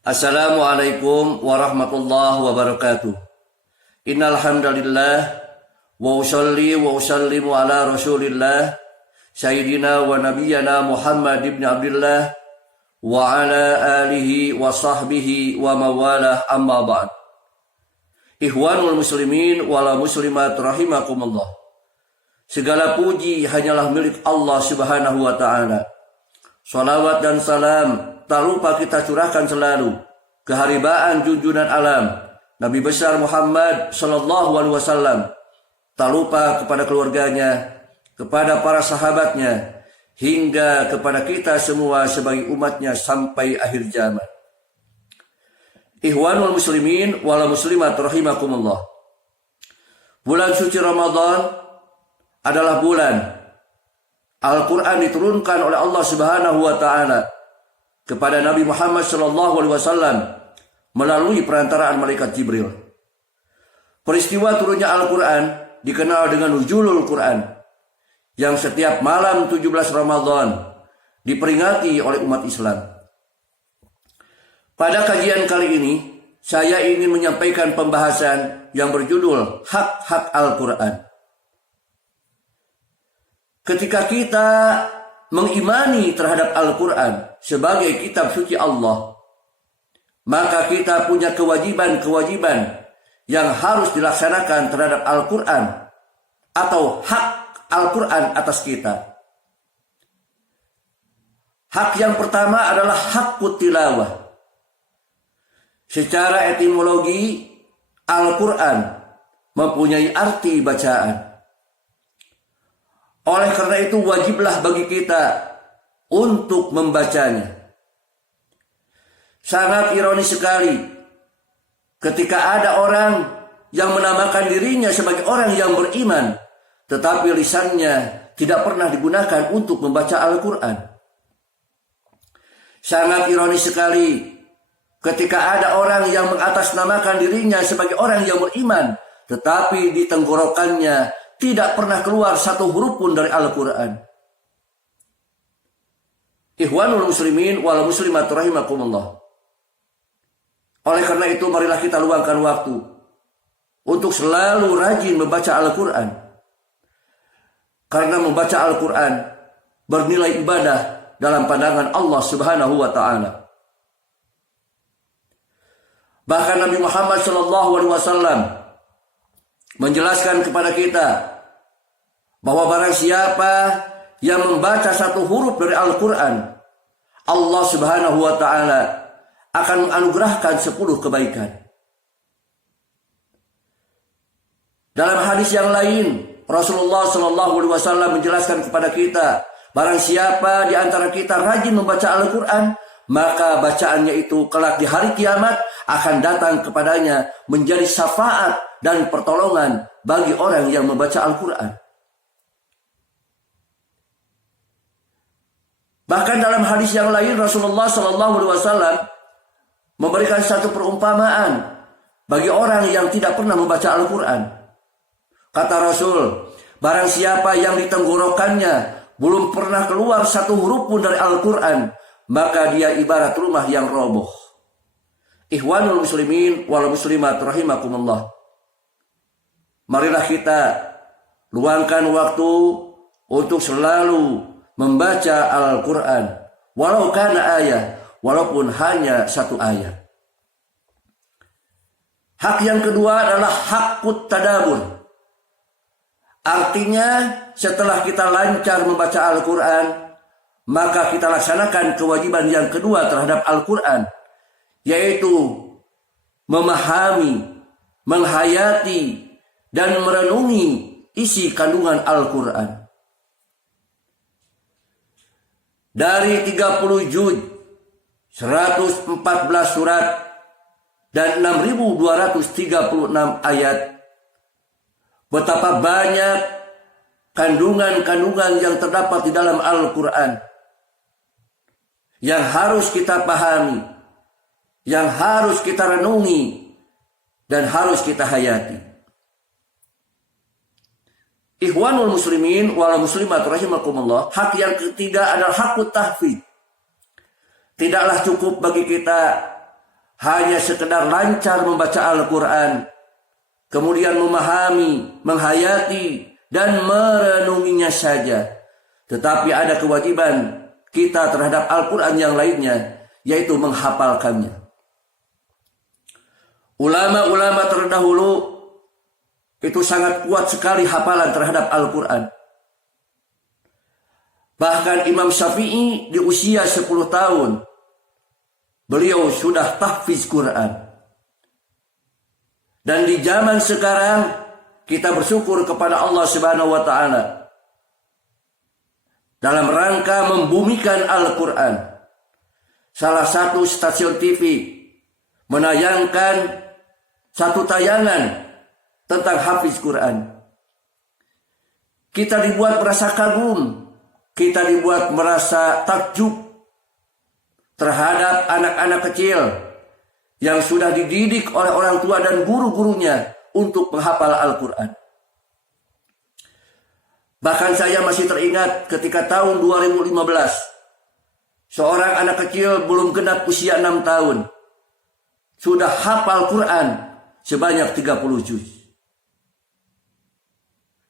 Assalamualaikum warahmatullahi wabarakatuh. Innal hamdalillah wa usolli wa usallimu ala Rasulillah sayyidina wa nabiyyana Muhammad ibn Abdullah wa ala alihi wa sahbihi wa mawalah, amma ba'd. Ikhwanul muslimin wal muslimat rahimakumullah. Segala puji hanyalah milik Allah Subhanahu wa taala. Salawat dan salam tak lupa kita curahkan selalu keharibaan junjungan alam Nabi besar Muhammad sallallahu alaihi wasallam. Tak lupa kepada keluarganya, kepada para sahabatnya, hingga kepada kita semua sebagai umatnya sampai akhir zaman. Ikhwanul muslimin wal muslimat rahimakumullah. Bulan suci Ramadan adalah bulan Al-Quran diturunkan oleh Allah Subhanahu wa taala kepada Nabi Muhammad sallallahu alaihi wasallam melalui perantaraan malaikat Jibril. Peristiwa turunnya Al-Quran dikenal dengan Nuzulul Quran, yang setiap malam 17 Ramadan diperingati oleh umat Islam. Pada kajian kali ini, saya ingin menyampaikan pembahasan yang berjudul Hak-Hak Al-Quran. Ketika kita mengimani terhadap Al-Quran sebagai kitab suci Allah, maka kita punya kewajiban-kewajiban yang harus dilaksanakan terhadap Al-Quran atau hak Al-Quran atas kita. Hak yang pertama adalah hakut tilawah. Secara etimologi, Al-Quran mempunyai arti bacaan. Oleh karena itu wajiblah bagi kita untuk membacanya. Sangat ironis sekali ketika ada orang yang menamakan dirinya sebagai orang yang beriman, tetapi lisannya tidak pernah digunakan untuk membaca Al-Quran. Sangat ironis sekali ketika ada orang yang mengatasnamakan dirinya sebagai orang yang beriman, tetapi di tenggorokannya tidak pernah keluar satu huruf pun dari Al-Quran. Ikhwanul muslimin wal muslimat rahimakumullah. Oleh karena itu marilah kita luangkan waktu untuk selalu rajin membaca Al-Quran. Karena membaca Al-Quran bernilai ibadah dalam pandangan Allah Subhanahu wa taala. Bahkan Nabi Muhammad sallallahu alaihi wasallam menjelaskan kepada kita bahwa barang siapa yang membaca satu huruf dari Al-Quran, Allah Subhanahu wa taala akan menganugerahkan 10 kebaikan. Dalam hadis yang lain, Rasulullah sallallahu alaihi wasallam menjelaskan kepada kita, barang siapa di antara kita rajin membaca Al-Quran, maka bacaannya itu kelak di hari kiamat akan datang kepadanya menjadi syafaat dan pertolongan bagi orang yang membaca Al-Quran. Bahkan dalam hadis yang lain Rasulullah SAW memberikan satu perumpamaan bagi orang yang tidak pernah membaca Al-Quran. Kata Rasul, barang siapa yang di tenggorokannya belum pernah keluar satu huruf pun dari Al-Quran, maka dia ibarat rumah yang roboh. Ikhwanul muslimin wal muslimat rahimakumullah. Marilah kita luangkan waktu untuk selalu membaca Al-Quran. Walau kana ayat, walaupun hanya satu ayat. Hak yang kedua adalah hakut tadabur. Artinya setelah kita lancar membaca Al-Quran, maka kita laksanakan kewajiban yang kedua terhadap Al-Quran, yaitu memahami, menghayati, dan merenungi isi kandungan Al-Quran. Dari 30 juz, 114 surat, dan 6.236 ayat, betapa banyak kandungan-kandungan yang terdapat di dalam Al-Quran yang harus kita pahami, yang harus kita renungi, dan harus kita hayati. Ikhwanul muslimin wal muslimat rahimakumullah. Hak yang ketiga adalah hakut tahfidz. Tidaklah cukup bagi kita hanya sekedar lancar membaca Al-Quran, kemudian memahami, menghayati, dan merenunginya saja. Tetapi ada kewajiban kita terhadap Al-Quran yang lainnya, yaitu menghafalkannya. Ulama-ulama terdahulu itu sangat kuat sekali hafalan terhadap Al-Quran. Bahkan Imam Syafi'i di usia 10 tahun, beliau sudah tahfiz Quran. Dan di zaman sekarang, kita bersyukur kepada Allah Subhanahu wa Ta'ala dalam rangka membumikan Al-Quran. Salah satu stasiun TV menayangkan satu tayangan tentang hafiz Quran. Kita dibuat merasa kagum, kita dibuat merasa takjub terhadap anak-anak kecil yang sudah dididik oleh orang tua dan guru-gurunya untuk menghafal Al-Quran. Bahkan saya masih teringat ketika tahun 2015, seorang anak kecil belum genap usia 6 tahun, sudah hafal Quran sebanyak 30 juz.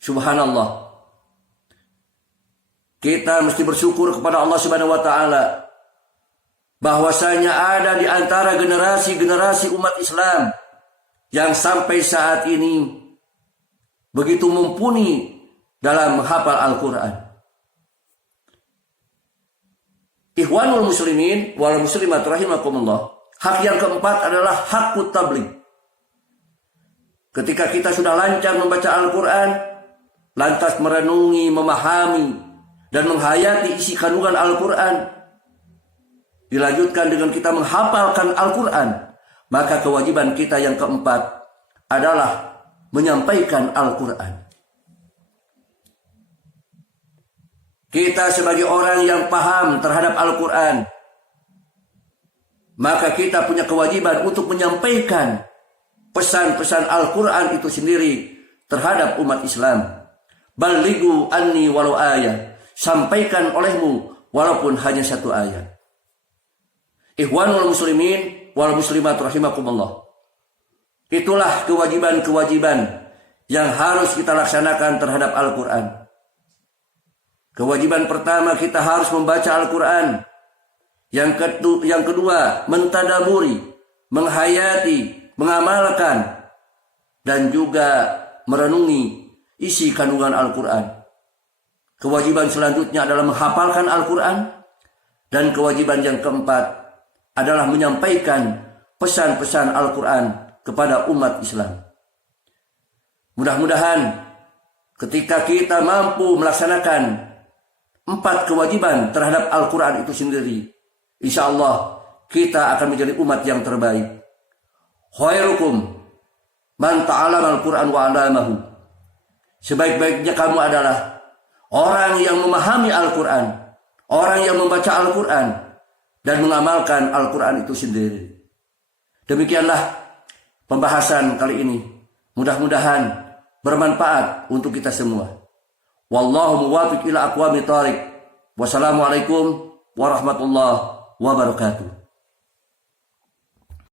Subhanallah. Kita mesti bersyukur kepada Allah Subhanahu wa Ta'ala bahwasanya ada di antara generasi-generasi umat Islam yang sampai saat ini begitu mumpuni dalam menghafal Al-Quran. Ikhwanul muslimin wal muslimat rahimakumullah. Hak yang keempat adalah hakut tabligh. Ketika kita sudah lancar membaca Al-Quran, lantas merenungi, memahami, dan menghayati isi kandungan Al-Quran, dilanjutkan dengan kita menghafalkan Al-Quran, maka kewajiban kita yang keempat adalah menyampaikan Al-Quran. Kita sebagai orang yang paham terhadap Al-Quran, maka kita punya kewajiban untuk menyampaikan pesan-pesan Al-Quran itu sendiri terhadap umat Islam. Balighu anni walau ayat. Sampaikan olehmu walaupun hanya satu ayat. Ikhwanul muslimin wal muslimat rahimakumullah. Itulah kewajiban-kewajiban yang harus kita laksanakan terhadap Al-Quran. Kewajiban pertama, kita harus membaca Al-Quran. Yang kedua, mentadaburi, menghayati, mengamalkan, dan juga merenungi isi kandungan Al-Quran. Kewajiban selanjutnya adalah menghafalkan Al-Quran. Dan kewajiban yang keempat adalah menyampaikan pesan-pesan Al-Quran kepada umat Islam. Mudah-mudahan ketika kita mampu melaksanakan 4 kewajiban terhadap Al-Quran itu sendiri, insya Allah kita akan menjadi umat yang terbaik. Khairukum man ta'allama al-Quran wa 'allamahu. Sebaik-baiknya kamu adalah orang yang memahami Al-Quran, orang yang membaca Al-Quran, dan mengamalkan Al-Quran itu sendiri. Demikianlah pembahasan kali ini. Mudah-mudahan bermanfaat untuk kita semua. Wallahu muwafiq ila aqwamit thariq. Wassalamualaikum warahmatullahi wabarakatuh.